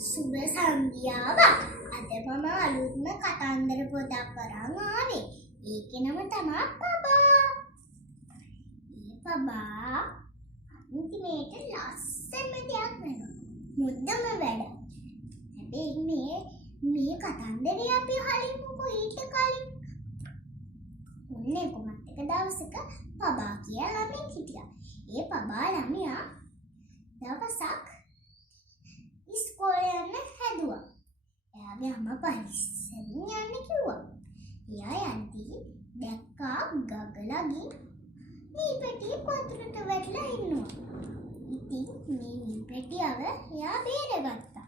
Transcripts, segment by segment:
සුබ සන්ධ්‍යාවක්. අද මම අලුත්ම කතන්දර පොතක් අරන් ආවේ. ඒකේ නම තමයි පබා. මේ පබා අන්තිමේට ලස්සන දෙයක් වෙනවා. මුද්දම වැඩ. හැබැයි මේ කතන්දරේ අපි හලිමුකෝ ඊට කලින්. ඔන්නේ කොහොමද එක දවසක පබා කියලා ළමෙක් හිටියා. ඒ පබා ළමයා දවසක් ඉස්කෝලේ යන්න හැදුවා. එයාගේ අම්මා පරිස්සමින් යන්න කිව්වා. එයා යද්දී දැක්කා ගගලගේ මේ පෙට්ටිය පතුරට වැටලා ඉන්නවා. ඉතින් මේ පෙට්ටියව එයා බේරගත්තා.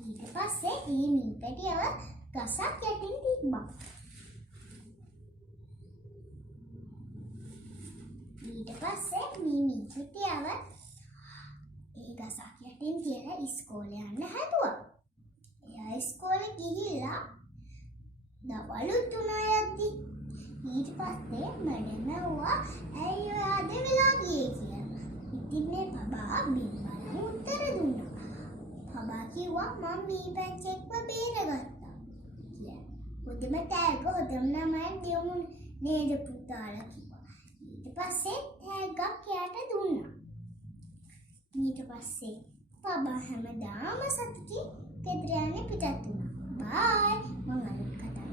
ඊට පස්සේ මේ පෙට්ටියව ගසක් යටින් තිබ්බා. ඊට පස්සේ මේ පෙට්ටියව ඒ ගසක් යටින් තියලා ඉස්කෝලේ යන්න හැදුවා. එයා ඉස්කෝලේ ගිහිල්ලා දවල් 3 යද්දී ඊට පස්සේ මැඩම් ඇහුවා ඇයි ඔයා අද වෙලා ගියේ කියලා. ඉතින් මේ පබා බිම්බලන් උත්තර දුන්නා. පබා කිව්වා මම මේ පැංචෙක්ව බේරගත්තා කියලා. හොඳම තෑග්ග හොඳම නමයි දෙමු නේද පුතාලා කිව්වා. ඊට පස්සේ තෑග්ගක් එයාට දුන්නා. ඊට පස්සේ පබා හැමදාම සතුටින් ගෙදර යන්න පිටත් වුණා. බයි. මම අලුත් කතාවක්